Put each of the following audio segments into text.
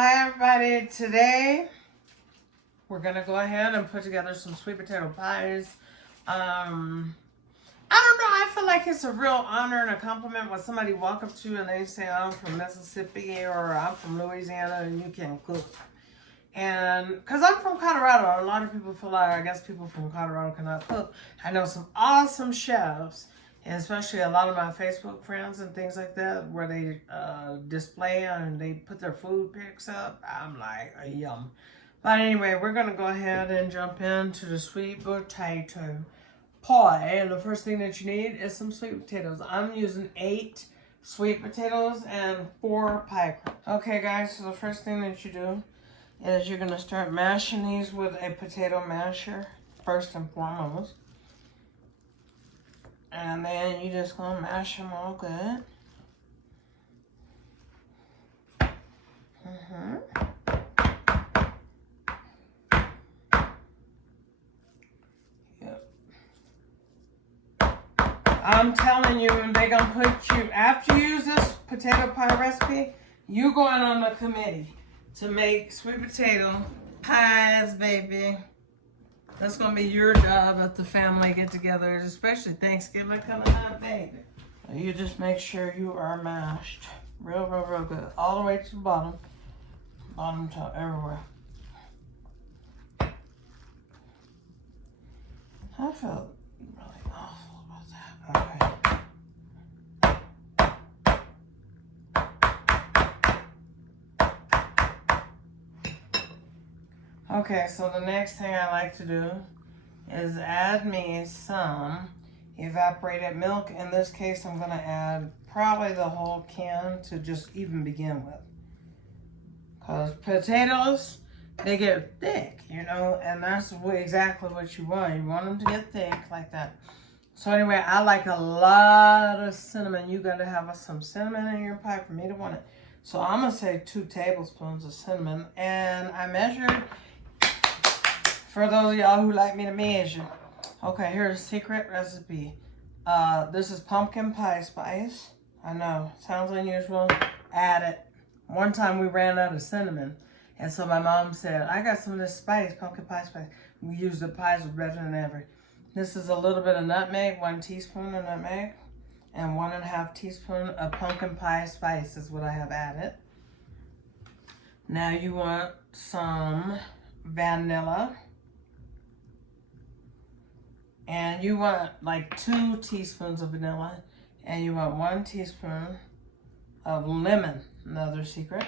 Hi everybody, today we're gonna go ahead and put together some sweet potato pies. I don't know, I feel like it's a real honor and a compliment when somebody walk up to you and they say, I'm from Mississippi or I'm from Louisiana and you can cook. And because I'm from Colorado, a lot of people feel like, I guess people from Colorado cannot cook. I know some awesome chefs, and especially a lot of my Facebook friends and things like that, where they display and they put their food pics up. I'm like, yum. But anyway, we're going to go ahead and jump into the sweet potato pie. And the first thing that you need is some sweet potatoes. I'm using 8 sweet potatoes and 4 pie crumbs. Okay, guys, so the first thing that you do is you're going to start mashing these with a potato masher, first and foremost. And then you just going to mash them all good. Yep. I'm telling you, they're going to put you, after you use this potato pie recipe, you going on the committee to make sweet potato pies, baby. That's going to be your job at the family get-togethers, especially Thanksgiving coming up, baby. You just make sure you are mashed real good. All the way to the bottom. Bottom to everywhere. I felt really awful about that. Okay, so the next thing I like to do is add me some evaporated milk. In this case, I'm going to add probably the whole can to just even begin with. Because potatoes, they get thick, you know, and that's exactly what you want. You want them to get thick like that. So anyway, I like a lot of cinnamon. You got to have some cinnamon in your pie for me to want it. So I'm going to say 2 tablespoons of cinnamon. And I measured, for those of y'all who like me to measure. Okay, here's a secret recipe. This is pumpkin pie spice. I know, sounds unusual. Add it. One time we ran out of cinnamon. And so my mom said, I got some of this spice, pumpkin pie spice. We used the pies were better than ever. This is a little bit of nutmeg, 1 teaspoon of nutmeg. And 1.5 teaspoon of pumpkin pie spice is what I have added. Now you want some vanilla. And you want like 2 teaspoons of vanilla. And you want 1 teaspoon of lemon, another secret.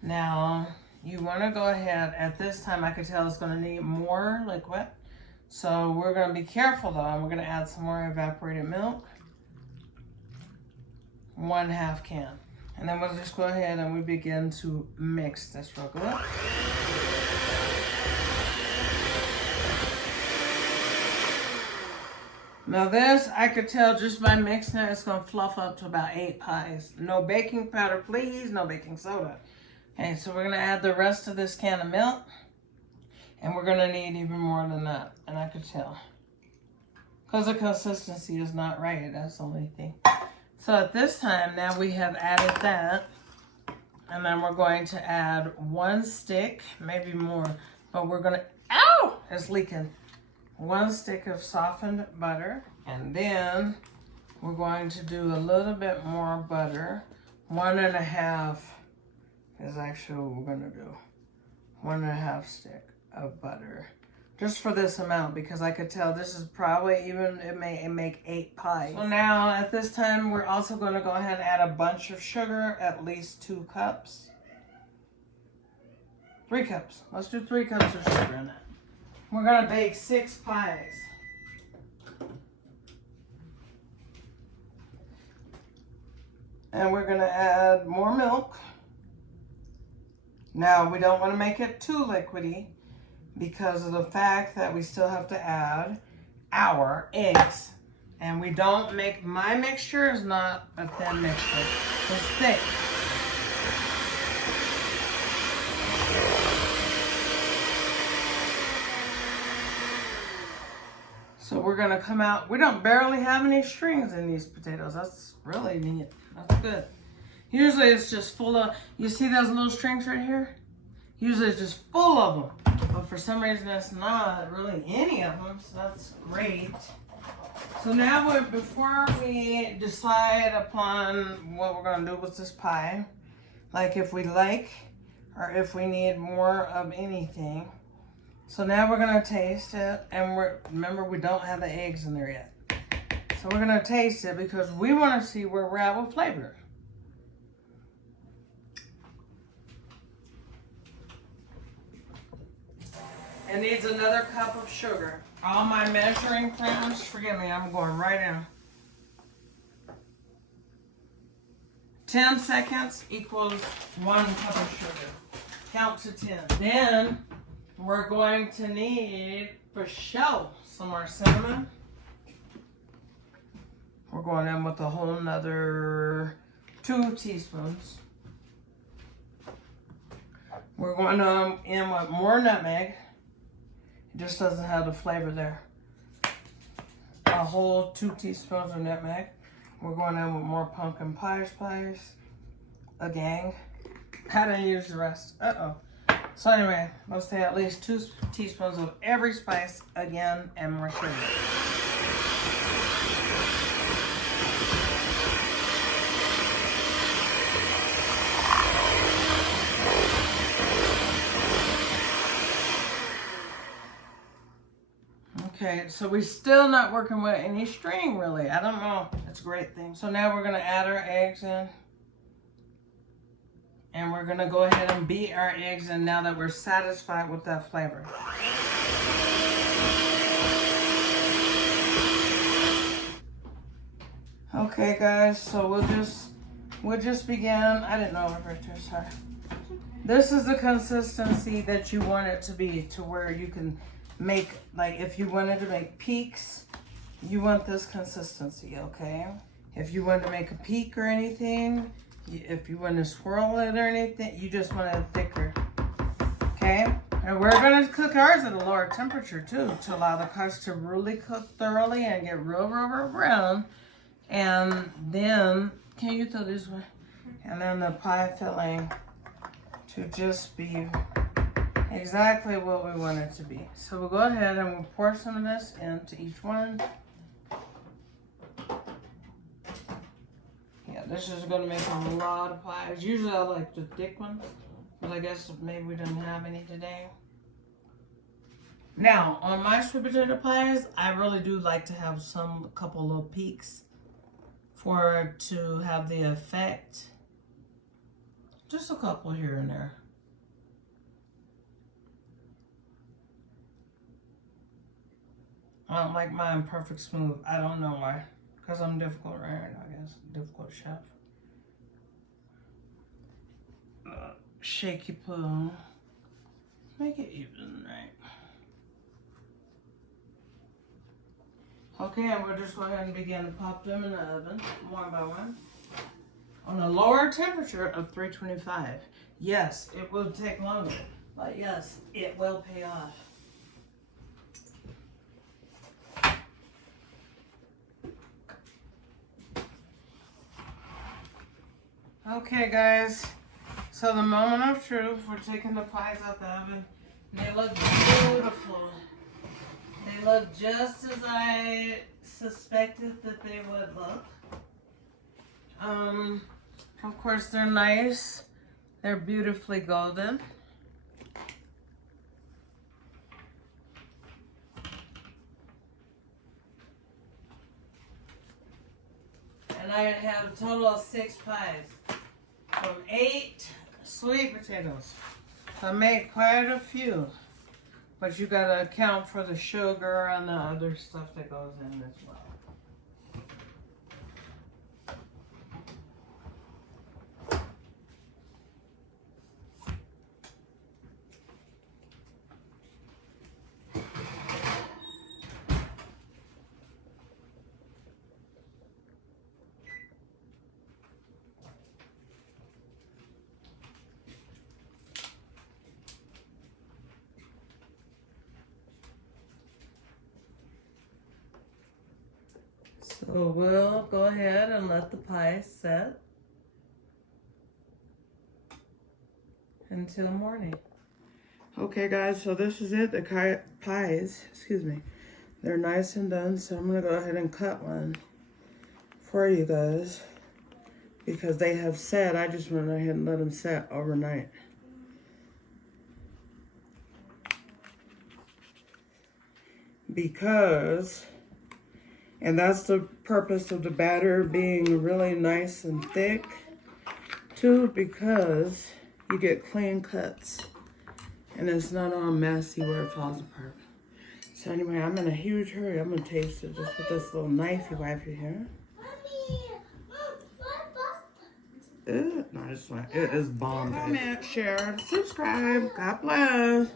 Now, you want to go ahead, at this time I could tell it's going to need more liquid. So we're going to be careful though, and we're going to add some more evaporated milk. 1/2 can. And then we'll just go ahead and we begin to mix this real good. Now this, I could tell just by mixing it, it's going to fluff up to about 8 pies. No baking powder, please. No baking soda. Okay, so we're going to add the rest of this can of milk. And we're going to need even more than that. And I could tell. Because the consistency is not right. That's the only thing. So at this time, now we have added that. And then we're going to add 1 stick, maybe more. But we're going to, ow! It's leaking. 1 stick of softened butter, and then we're going to do a little bit more butter. 1.5 is actually what we're going to do. 1.5 stick of butter, just for this amount, because I could tell this is probably even, it may make 8 pies. So now at this time, we're also going to go ahead and add a bunch of sugar, at least 2 cups. 3 cups. Let's do 3 cups of sugar in that. We're going to bake 6 pies. And we're going to add more milk. Now, we don't want to make it too liquidy because of the fact that we still have to add our eggs. And we don't make, my mixture is not a thin mixture. It's thick. So we're gonna come out, we don't barely have any strings in these potatoes. That's really neat, that's good. Usually it's just full of, you see those little strings right here? Usually it's just full of them. But for some reason it's not really any of them, so that's great. So now before we decide upon what we're going to do with this pie, like if we like or if we need more of anything. So now we're going to taste it, and remember we don't have the eggs in there yet. So we're going to taste it because we want to see where we're at with flavor. It needs another cup of sugar. All my measuring crowns, forgive me, I'm going right in. 10 seconds equals 1 cup of sugar. Count to 10. Then we're going to need, for sure, some more cinnamon. We're going in with a whole nother 2 teaspoons. We're going in with more nutmeg. It just doesn't have the flavor there. A whole 2 teaspoons of nutmeg. We're going in with more pumpkin pie spice. A gang. I didn't use the rest. So anyway, let's say at least 2 teaspoons of every spice again, and more sugar. Okay, so we're still not working with any string, really. I don't know. It's a great thing. So now we're going to add our eggs in. And we're going to go ahead and beat our eggs in now that we're satisfied with that flavor. Okay, guys, so we'll just begin. I didn't know it right there, sorry. This is the consistency that you want it to be, to where you can make, like if you wanted to make peaks, you want this consistency, okay? If you want to make a peak or anything, if you want to swirl it or anything, you just want it thicker, okay? And we're going to cook ours at a lower temperature too, to allow the crust to really cook thoroughly and get real brown. And then, can you throw this way? And then the pie filling to just be exactly what we want it to be. So we'll go ahead and we'll pour some of this into each one. Yeah, this is going to make a lot of pies. Usually I like the thick ones, but I guess maybe we didn't have any today. Now, on my sweet potato pies, I really do like to have a couple little peaks to have the effect. Just a couple here and there. I don't like mine perfect smooth. I don't know why. Because I'm difficult, right? I guess. Difficult chef. Shaky poo. Make it even, right? Okay, and we'll just go ahead and begin to pop them in the oven, one by one. On a lower temperature of 325. Yes, it will take longer. But yes, it will pay off. Okay, guys, so the moment of truth, we're taking the pies out the oven. They look beautiful. They look just as I suspected that they would look. Of course, they're nice. They're beautifully golden. And I have a total of 6 pies from 8 sweet potatoes. I made quite a few, but you gotta account for the sugar and the other stuff that goes in as well. So we'll go ahead and let the pie set. until morning. Okay guys, so this is it. The pies, excuse me, they're nice and done. So I'm gonna go ahead and cut one for you guys because they have set. I just went ahead and let them set overnight. Because, and that's the purpose of the batter being really nice and thick too, because you get clean cuts and it's not all messy where it falls apart. So anyway, I'm in a huge hurry. I'm gonna taste it just with this little knifey wifey here. No, I just want, it is bomb. Comment, share, subscribe. God bless.